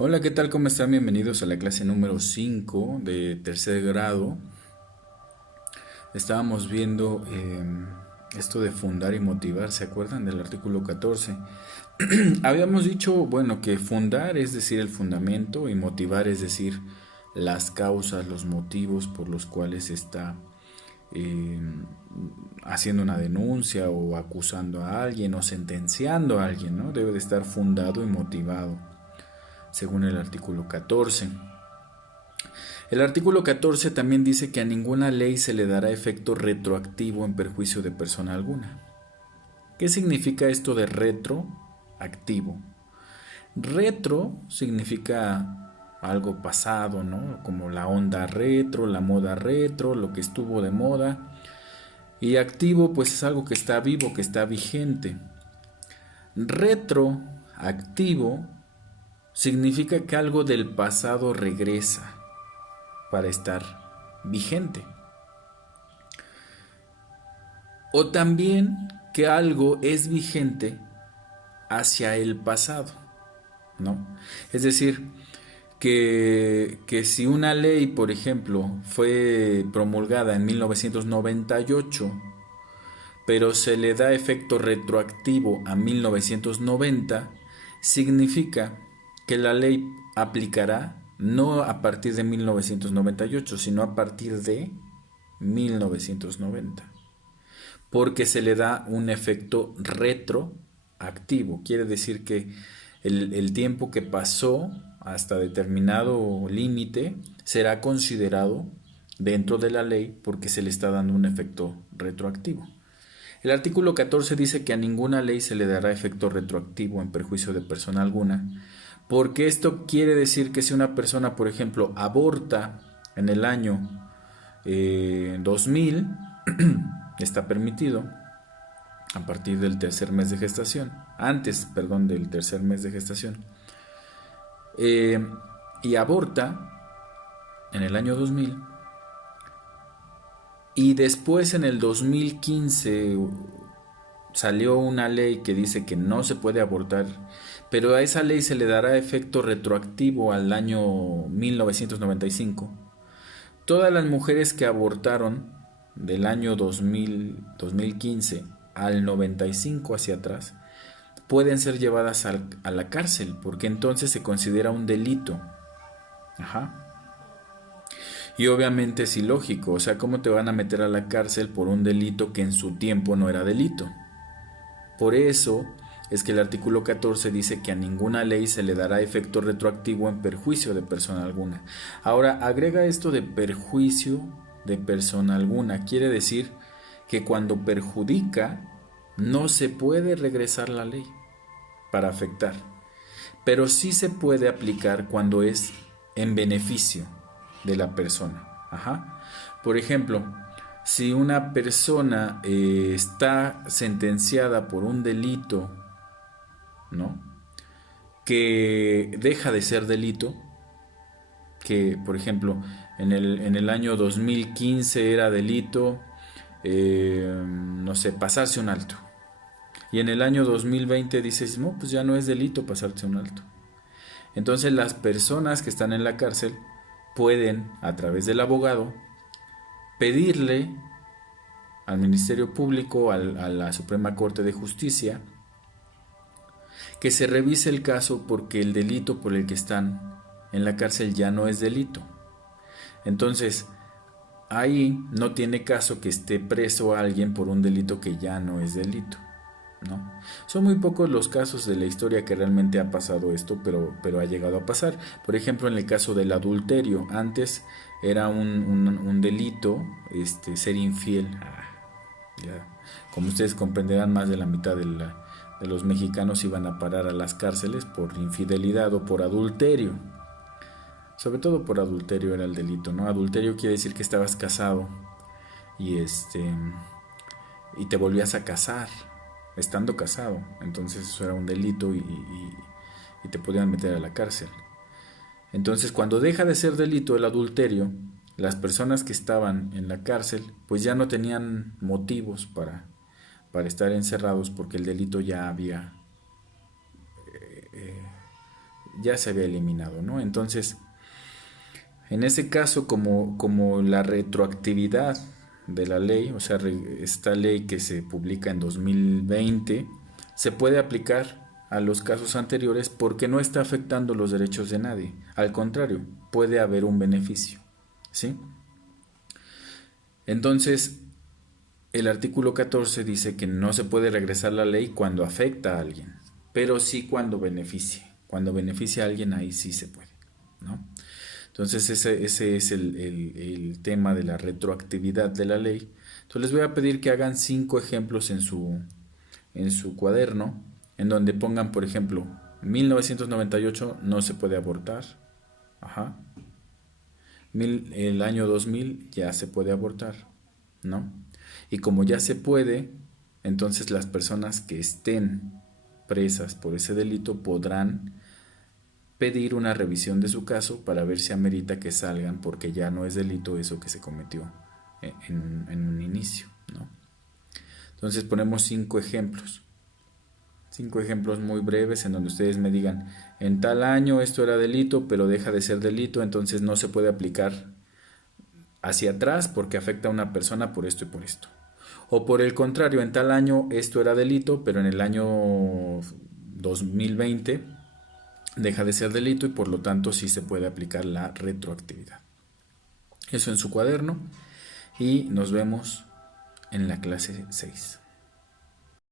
Hola, ¿qué tal? ¿Cómo están? Bienvenidos a la clase número 5 de tercer grado. Estábamos viendo esto de fundar y motivar, ¿se acuerdan del artículo 14? Habíamos dicho, bueno, que fundar es decir el fundamento y motivar es decir las causas, los motivos por los cuales se está eh, haciendo una denuncia o acusando a alguien o sentenciando a alguien, ¿no? Debe de estar fundado y motivado, según el artículo 14. El artículo 14 también dice que a ninguna ley se le dará efecto retroactivo en perjuicio de persona alguna. ¿Qué significa esto de retroactivo? Retro significa algo pasado, ¿no? Como la onda retro, la moda retro, lo que estuvo de moda. Y activo, pues es algo que está vivo, que está vigente. Retroactivo significa que algo del pasado regresa para estar vigente. O también que algo es vigente hacia el pasado, ¿no? Es decir, que si una ley, por ejemplo, fue promulgada en 1998, pero se le da efecto retroactivo a 1990, significa que la ley aplicará no a partir de 1998, sino a partir de 1990, porque se le da un efecto retroactivo. Quiere decir que el tiempo que pasó hasta determinado límite será considerado dentro de la ley porque se le está dando un efecto retroactivo. El artículo 14 dice que a ninguna ley se le dará efecto retroactivo en perjuicio de persona alguna, porque esto quiere decir que si una persona, por ejemplo, aborta en el año 2000, está permitido a partir del tercer mes de gestación, antes, perdón, del tercer mes de gestación, eh, y aborta en el año 2000, y después en el 2015 salió una ley que dice que no se puede abortar, pero a esa ley se le dará efecto retroactivo al año 1995. Todas las mujeres que abortaron del año 2015 al 95 hacia atrás pueden ser llevadas a la cárcel porque entonces se considera un delito. Ajá. Y obviamente es ilógico, o sea, ¿cómo te van a meter a la cárcel por un delito que en su tiempo no era delito? Por eso es que el artículo 14 dice que a ninguna ley se le dará efecto retroactivo en perjuicio de persona alguna. Ahora, agrega esto de perjuicio de persona alguna. Quiere decir que cuando perjudica, no se puede regresar la ley para afectar. Pero sí se puede aplicar cuando es en beneficio de la persona. Ajá. Por ejemplo, si una persona está sentenciada por un delito, ¿no? Que deja de ser delito, que por ejemplo en el año 2015 era delito, no sé, pasarse un alto. Y en el año 2020 dices, no, pues ya no es delito pasarse un alto. Entonces las personas que están en la cárcel pueden, a través del abogado, pedirle al Ministerio Público, a la Suprema Corte de Justicia, que se revise el caso porque el delito por el que están en la cárcel ya no es delito. Entonces, ahí no tiene caso que esté preso alguien por un delito que ya no es delito, ¿no? Son muy pocos los casos de la historia que realmente ha pasado esto, pero ha llegado a pasar. Por ejemplo, en el caso del adulterio, antes era un delito ser infiel. Ya, como ustedes comprenderán, más de la mitad de los mexicanos iban a parar a las cárceles por infidelidad o por adulterio. Sobre todo por adulterio era el delito, ¿no? Adulterio quiere decir que estabas casado y y te volvías a casar estando casado. Entonces eso era un delito y te podían meter a la cárcel. Entonces cuando deja de ser delito el adulterio, las personas que estaban en la cárcel pues ya no tenían motivos para estar encerrados porque el delito ya se había eliminado, ¿no? Entonces, en ese caso, como la retroactividad de la ley, o sea, esta ley que se publica en 2020, se puede aplicar a los casos anteriores porque no está afectando los derechos de nadie. Al contrario, puede haber un beneficio, ¿sí? Entonces, el artículo 14 dice que no se puede regresar la ley cuando afecta a alguien, pero sí cuando beneficie. Cuando beneficia a alguien, ahí sí se puede, ¿no? Entonces ese es el tema de la retroactividad de la ley. Entonces les voy a pedir que hagan 5 ejemplos en su cuaderno, en donde pongan, por ejemplo, 1998 no se puede abortar. Ajá. El año 2000 ya se puede abortar, ¿no? Y como ya se puede, entonces las personas que estén presas por ese delito podrán pedir una revisión de su caso para ver si amerita que salgan porque ya no es delito eso que se cometió en un inicio, ¿no? Entonces ponemos 5 ejemplos. 5 ejemplos muy breves en donde ustedes me digan, en tal año esto era delito, pero deja de ser delito, entonces no se puede aplicar hacia atrás porque afecta a una persona por esto y por esto. O por el contrario, en tal año esto era delito, pero en el año 2020 deja de ser delito y por lo tanto sí se puede aplicar la retroactividad. Eso en su cuaderno y nos vemos en la clase 6.